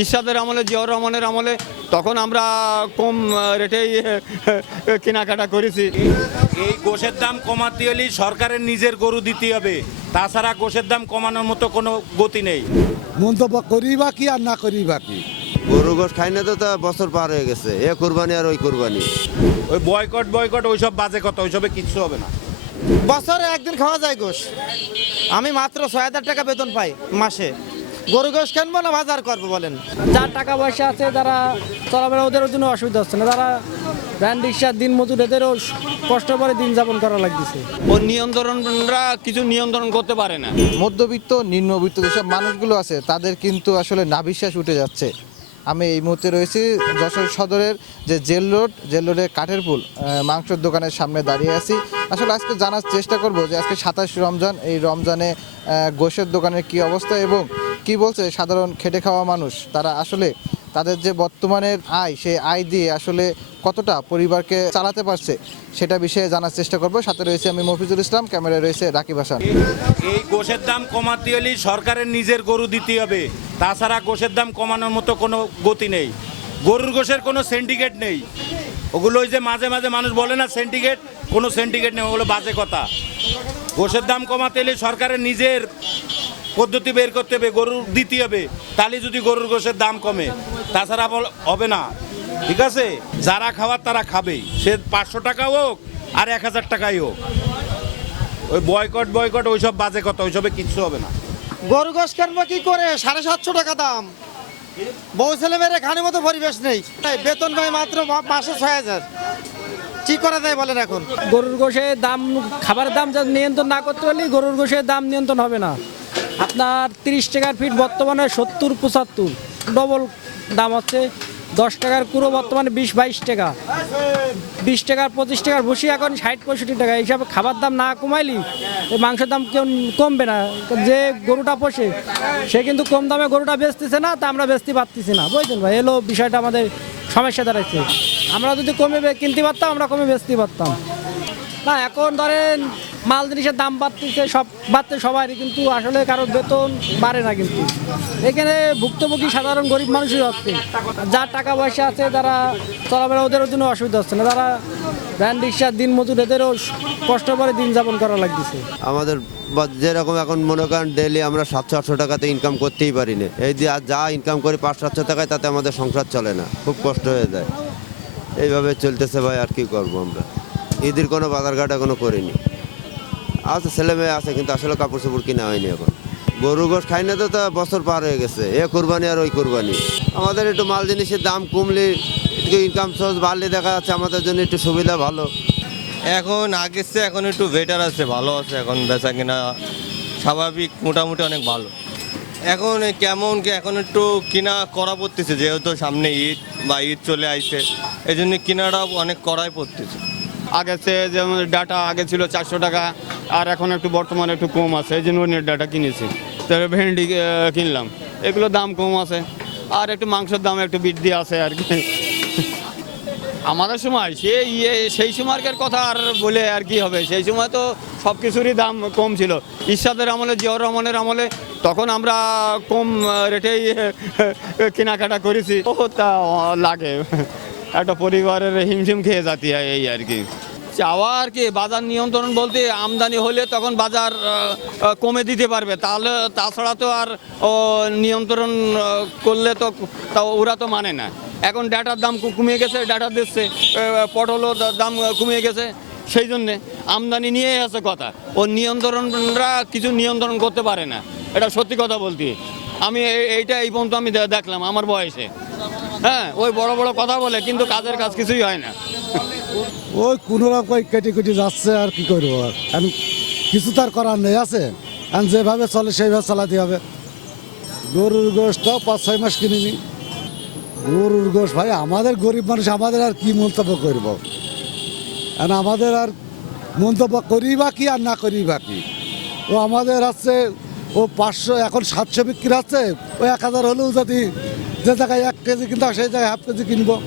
ইরশাদের আমলে জিয়াউর রহমানের আমলে তখন আমরা কম রেটেই কেনাকাটা করেছি। এই গোষের দাম কমাতে হলে সরকারের নিজের গরু দিতে হবে। তাছাড়া গোশের দাম কমানোর মতো কোনো গতি নেই। মন্তব্য করি বা কি আর না করি বা কি? গরু গোশ খাই না তো তা বছর পার হয়ে গেছে। এ কুরবানি আর ওই কুরবানি। ওই বয়কট বয়কট ওইসব বাজে কথা ওইসবে কিচ্ছু হবে না। বছরে একদিন খাওয়া যায় গোশ। আমি মাত্র ছয় হাজার টাকা বেতন পাই মাসে। গরু গোশ কিনবো না বাজার করব বলেন? যার টাকা পয়সা আছে তারা চলাফেরা ওদের জন্য অসুবিধা হচ্ছে না। তারা ভ্যান রিক্সা দিন মজুর এদেরও কষ্ট করে দিন যাপন করা লাগতেছে। ও নিয়ন্ত্রণরা কিছু নিয়ন্ত্রণ করতে পারে না। মধ্যবিত্ত নিম্নবিত্ত যেসব মানুষগুলো আছে তাদের কিন্তু আসলে নাভিশ্বাস উঠে যাচ্ছে। আমি এই মুহূর্তে রয়েছি যশোর সদরের যে জেল রোড জেল রোডের কাঠের পুল মাংসের দোকানের সামনে দাঁড়িয়ে আছি। আসলে আজকে জানার চেষ্টা করব যে আজকে সাতাশ রমজান এই রমজানে গোশের দোকানের কি অবস্থা এবং কি বলছে? সাধারণ খেটে খাওয়া মানুষ। তারা আসলে তাদের যে বর্তমানের আয়, সেই আয় দিয়ে আসলে কতটা পরিবারকে চালাতে পারছে, সেটা বিষয়ে জানার চেষ্টা করব। সাথে রয়েছে আমি মফিজুল ইসলাম, ক্যামেরায় রয়েছে রাকিব হাসান। এই গোশের দাম কমাতে হলে সরকারের নিজের গরু দিতে হবে। তাছাড়া গোশের দাম কমানোর মতো কোনো গতি নেই। গরুর গোশের কোনো সিন্ডিকেট নেই। ওগুলো ওই যে মাঝে মাঝে মানুষ বলে না সিন্ডিকেট কোনো সিন্ডিকেট নেই, ওগুলো বাজে কথা। গোশের দাম কমাতে হলে সরকারের নিজের পদ্ধতি বের করতে হবে গরুর দিতে হবে। তাহলে যদি গরুর গোশের দাম কমে তাছাড়া বল- হবে না। ঠিক আছে? যারা খাওয়ার তারা খাবেই সে পাঁচশো টাকা হোক আর এক হাজার টাকাই হোক। ওই বয়কট বয়কট ওইসব বাজে কথা ওইসবে কিচ্ছু হবে না। গরু গোশ কিনবো কি করে? সাড়ে সাতশো টাকা দাম। বউ ছেলে মেয়ের খানের মতো পরিবেশ নেই। এই বেতন পাই মাত্র মাসে ছয় হাজার। কি করা যায় বলেন এখন? গরুর গোষের দাম খাবারের দাম যদি নিয়ন্ত্রণ না করতে পারলে গরুর গোশের দাম নিয়ন্ত্রণ হবে না। আপনার তিরিশ টাকার ফিট বর্তমানে সত্তর, পঁচাত্তর। ডবল দাম হচ্ছে দশ টাকার কুড়ো, বর্তমানে বিশ, বাইশ টাকা। বিশ টাকার, পঁচিশ টাকার ভুসি এখন ষাট, পঁয়ষট্টি টাকা। এই হিসাবে খাবার দাম না কমাইলি মাংসের দাম কেউ কমবে না। যে গরুটা পোষে, সে কিন্তু কম দামে গরুটা বেচতেছে না, তা আমরা বেচতে পারতেছি না। বুঝছেন ভাই? এলো বিষয়টা আমাদের সমস্যা দাঁড়াচ্ছে আমরা যদি কমে কিনতে পারতাম, আমরা কমে বেচতে পারতাম। না, এখন ধরেন মাল জিনিসের দাম বাড়তেছে, সব বাড়তে সবারই, কিন্তু আসলে কারোর বেতন বাড়ে না কিন্তু। এখানে ভুক্তভোগী সাধারণ গরিব মানুষই হচ্ছে। যার টাকা পয়সা আছে, তারা চলাফেরা ওদের জন্য অসুবিধা হচ্ছে না। তারা ভ্যান, রিক্সা, দিন মজুর, এদেরও কষ্ট করে দিন যাপন করা লাগতেছে। আমাদের যেরকম এখন মনে করেন ডেলি আমরা সাতশো, আটশো টাকাতে ইনকাম করতেই পারি না। এই যে যা ইনকাম করি পাঁচ সাতশো টাকায়, তাতে আমাদের সংসার চলে না। খুব কষ্ট হয়ে যায়। এইভাবে চলতেছে ভাই, আর কি করব আমরা? ঈদের কোনো বাজারঘাট এখনও করিনি। আছে ছেলে মেয়ে আছে, কিন্তু আসলে কাপড় চোপড় কিনা হয়নি এখন। গরু গোশ খাই না তো, তা বছর পার হয়ে গেছে। এ কোরবানি আর ওই কুরবানি। আমাদের একটু মাল জিনিসের দাম কমলে একটু ইনকাম সোর্স বাড়লে দেখা যাচ্ছে আমাদের জন্য একটু সুবিধা ভালো। এখন আগের চেয়ে এখন একটু বেটার আছে, ভালো আছে, এখন বেচা কিনা স্বাভাবিক, মোটামুটি অনেক ভালো। এখন কেমন কি এখন একটু কিনা করা পড়তেছে, যেহেতু সামনে ঈদ বা ঈদ চলে আইছে এই জন্য কিনাটা অনেক করাই পড়তেছে। আগে সে যেমন ডাটা আগে ছিল চারশো টাকা, আর এখন একটু বর্তমানে একটু কম আছে, এই জন্য নেট ডাটা কিনেছি। তারপরে ভেন্ডি কিনলাম। এগুলো দাম কম আছে, আর একটু মাংসের দাম একটু বৃদ্ধি আছে আর কি। আমাদের সময় সে ইয়ে সেই সময়কার কথা আর বলে আর কি হবে, সেই সময় তো সব কিছুরই দাম কম ছিল। ইরশাদের আমলে, জিয়াউর রহমানের আমলে, তখন আমরা কম রেটেই কেনাকাটা করেছি। ও তা লাগে। একটা পরিবারের হিমশিম খেয়ে যাতি হয় এই আর কি। চাওয়া আর কি বাজার নিয়ন্ত্রণ বলতে আমদানি হলে তখন বাজার কমে দিতে পারবে। তাহলে তাছাড়া তো আর নিয়ন্ত্রণ করলে তো তা ওরা তো মানে না। এখন ডাটার দাম কমিয়ে গেছে, ডাটা দিচ্ছে পটলও দাম কমিয়ে গেছে। সেই জন্যে আমদানি নিয়ে আছে কথা। ও নিয়ন্ত্রণরা কিছু নিয়ন্ত্রণ করতে পারে না। এটা সত্যি কথা বলতে। আমি এইটা এই পর্যন্ত আমি দেখলাম আমার বয়সে। হ্যাঁ ওই বড় বড় কথা বলে, কিন্তু কাজের কাজ কিছুই হয় না। ওই কোনো রকম কেটে কেটে যাচ্ছে আর কি করব আর। কিছু তার করার নেই, আছে? এখন যেভাবে চলে সেইভাবে চালাতে হবে। গরুর গোষ্ঠটাও পাঁচ ছয় মাস কিনিনি। গরুর গোষ্ঠ ভাই, আমাদের গরিব মানুষ, আমাদের আর কি মন্তব্য করব? এখন আমাদের আর মন্তব্য করি বা কি আর না করি বা কি? ও আমাদের হচ্ছে ও পাঁচশো, এখন সাতশো বিক্রি আছে ও এক হাজার হলেও যদি যে জায়গায় এক কেজি কিনতে আসে যায় হাফ কেজি কিনবো।